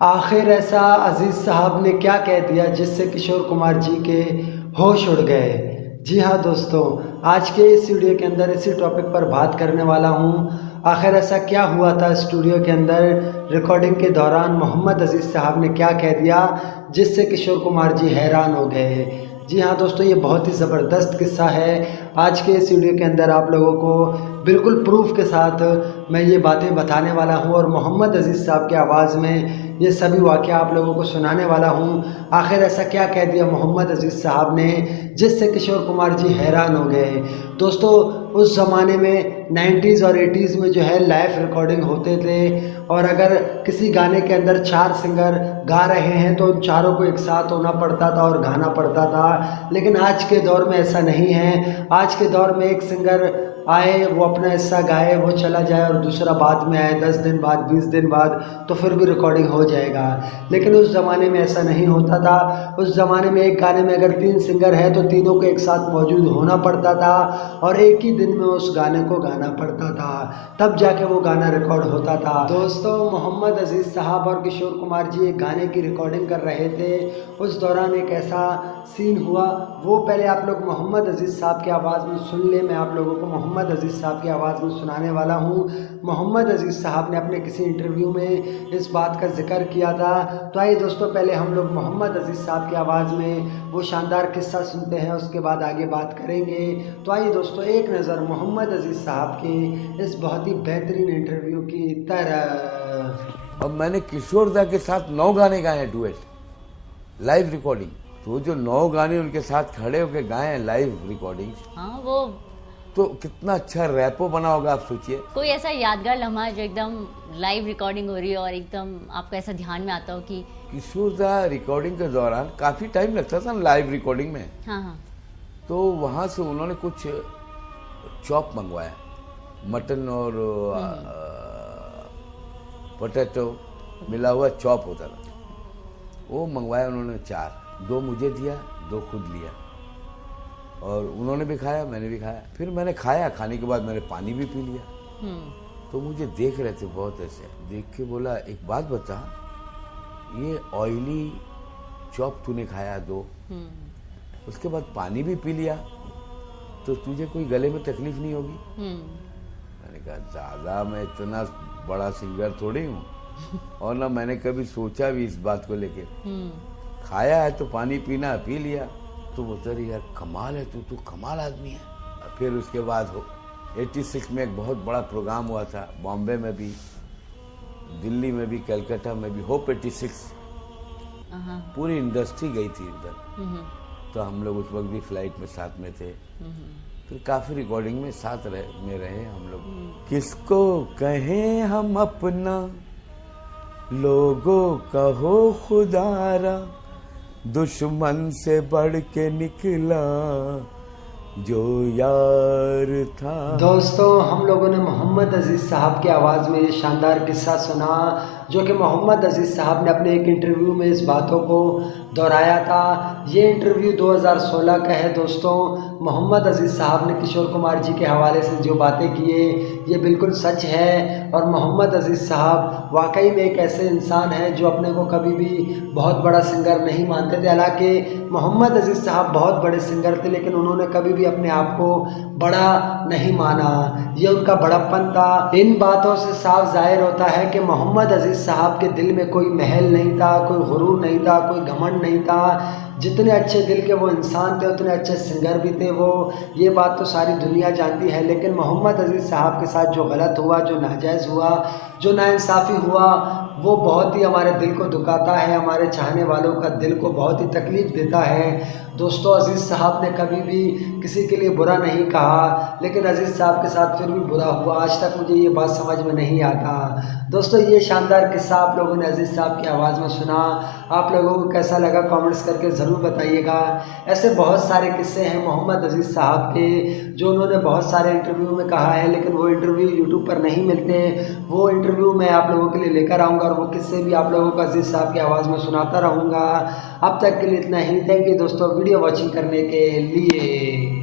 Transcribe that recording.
आखिर ऐसा अजीज़ साहब ने क्या कह दिया जिससे किशोर कुमार जी के होश उड़ गए। जी हाँ दोस्तों, आज के इस वीडियो के अंदर इसी टॉपिक पर बात करने वाला हूँ। आखिर ऐसा क्या हुआ था स्टूडियो के अंदर रिकॉर्डिंग के दौरान, मोहम्मद अजीज़ साहब ने क्या कह दिया जिससे किशोर कुमार जी हैरान हो गए। जी हाँ दोस्तों, ये बहुत ही ज़बरदस्त किस्सा है। आज के इस वीडियो के अंदर आप लोगों को बिल्कुल प्रूफ के साथ मैं ये बातें बताने वाला हूँ और मोहम्मद अजीज़ साहब की आवाज़ में ये सभी वाक़या आप लोगों को सुनाने वाला हूँ। आखिर ऐसा क्या कह दिया मोहम्मद अजीज़ साहब ने जिससे किशोर कुमार जी हैरान हो गए। दोस्तों, उस ज़माने में 90s और 80s में जो है लाइव रिकॉर्डिंग होते थे और अगर किसी गाने के अंदर 4 सिंगर गा रहे हैं तो उन चारों को एक साथ होना पड़ता था और गाना पड़ता था। लेकिन आज के दौर में ऐसा नहीं है। आज के दौर में एक सिंगर आए, वो अपना हिस्सा गाए, वो चला जाए और दूसरा बाद में आए 10 दिन बाद, 20 दिन बाद, तो फिर भी रिकॉर्डिंग हो जाएगा। लेकिन उस ज़माने में ऐसा नहीं होता था। उस ज़माने में एक गाने में अगर 3 सिंगर हैं तो तीनों को एक साथ मौजूद होना पड़ता था और एक ही दिन में उस गाने को गाना पड़ता था, तब जाके वो गाना रिकॉर्ड होता था। दोस्तों, मोहम्मद अजीज़ साहब और किशोर कुमार जी एक गाने की रिकॉर्डिंग कर रहे थे। उस दौरान एक ऐसा सीन हुआ, वो पहले आप लोग मोहम्मद अजीज़ साहब की आवाज़ में सुन ले। मैं आप लोगों को मोहम्मद अजीज़ साहब की आवाज़ में सुनाने वाला हूँ। मोहम्मद अजीज़ साहब ने अपने किसी इंटरव्यू में इस बात का जिक्र किया था। तो आइए दोस्तों, पहले हम लोग मोहम्मद अजीज़ साहब की आवाज़ में वो शानदार किस्सा सुनते हैं, उसके बाद आगे बात करेंगे। तो आइए दोस्तों, एक नज़र मोहम्मद अजीज़ साहब के इस बहुत ही बेहतरीन इंटरव्यू की तरफ। अब मैंने किशोर दा के साथ 9 गाने गाए हैं डुएट, लाइव रिकॉर्डिंग। तो जो 9 गाने उनके साथ खड़े होकर गाए हैं लाइव रिकॉर्डिंग, हाँ, वो तो कितना अच्छा रैपो बना होगा, आप सोचिए। कोई ऐसा यादगार लम्हा जो एकदम लाइव रिकॉर्डिंग हो रही है और एकदम आपको ऐसा ध्यान में आता हो कि किशोर दा रिकॉर्डिंग के दौरान काफी टाइम लगता था लाइव रिकॉर्डिंग में, हाँ हाँ तो वहां से उन्होंने कुछ चॉप मंगवाया, मटन और पोटैटो मिला हुआ चॉप होता था, वो मंगवाया उन्होंने 4, 2 मुझे दिया, 2 खुद लिया और उन्होंने भी खाया, मैंने भी खाया। फिर मैंने खाया, खाने के बाद मैंने पानी भी पी लिया। तो मुझे देख रहे थे बहुत ऐसे, देख के बोला, एक बात बता, ये ऑयली चॉप तूने खाया 2, उसके बाद पानी भी पी लिया, तो तुझे कोई गले में तकलीफ नहीं होगी? मैंने कहा, दादा मैं इतना बड़ा सिंगर थोड़ी हूँ और ना मैंने कभी सोचा भी इस बात को लेके। खाया है तो पानी पीना, पी लिया। तो बोलते रही, यार कमाल है, तू कमाल आदमी है। फिर उसके बाद 86 में एक बहुत बड़ा प्रोग्राम हुआ था, बॉम्बे में भी, दिल्ली में भी, कलकत्ता में भी, होप 86, पूरी इंडस्ट्री गई थी उधर। तो हम लोग उस वक्त भी फ्लाइट में साथ में थे। फिर काफी रिकॉर्डिंग में साथ रहे हम लोग। किसको कहें हम अपना, लोगों कहो खुदारा, दुश्मन से बढ़ के निकला जो यार था। दोस्तों, हम लोगों ने मोहम्मद अजीज़ साहब की आवाज़ में ये शानदार किस्सा सुना, जो कि मोहम्मद अजीज़ साहब ने अपने एक इंटरव्यू में इस बातों को दोहराया था। ये इंटरव्यू 2016 का है दोस्तों। मोहम्मद अजीज़ साहब ने किशोर कुमार जी के हवाले से जो बातें किए, ये बिल्कुल सच है। और मोहम्मद अजीज़ साहब वाकई में एक ऐसे इंसान हैं जो अपने को कभी भी बहुत बड़ा सिंगर नहीं मानते थे। हालांकि मोहम्मद अजीज़ साहब बहुत बड़े सिंगर थे, लेकिन उन्होंने कभी भी अपने आप को बड़ा नहीं माना, ये उनका बड़प्पन था। इन बातों से साफ जाहिर होता है कि मोहम्मद अजीज़ साहब के दिल में कोई महल नहीं था, कोई गुरूर नहीं था, कोई घमंड नहीं था। जितने अच्छे दिल के वो इंसान थे, उतने अच्छे सिंगर भी थे वो। ये बात तो सारी दुनिया जानती है। लेकिन मोहम्मद अजीज़ साहब के साथ जो गलत हुआ, जो नाजायज़ हुआ, जो नाइंसाफ़ी हुआ, वो बहुत ही हमारे दिल को दुखाता है, हमारे चाहने वालों का दिल को बहुत ही तकलीफ़ देता है। दोस्तों, अजीज़ साहब ने कभी भी किसी के लिए बुरा नहीं कहा, लेकिन अजीज़ साहब के साथ फिर भी बुरा हुआ। आज तक मुझे ये बात समझ में नहीं आता। दोस्तों, ये शानदार किस्सा आप लोगों ने अजीज़ साहब की आवाज़ में सुना। आप लोगों को कैसा लगा कमेंट्स करके ज़रूर बताइएगा। ऐसे बहुत सारे किस्से हैं मोहम्मद अजीज़ साहब के, जो उन्होंने बहुत सारे इंटरव्यू में कहा है, लेकिन वो इंटरव्यू यूट्यूब पर नहीं मिलते। वो इंटरव्यू मैं आप लोगों के लिए लेकर आऊँगा और वो किस्से भी आप लोगों को अजीज़ साहब की आवाज़ में सुनाता रहूँगा। अब तक के लिए इतना ही। थैंक यू दोस्तों वीडियो वॉचिंग करने के लिए।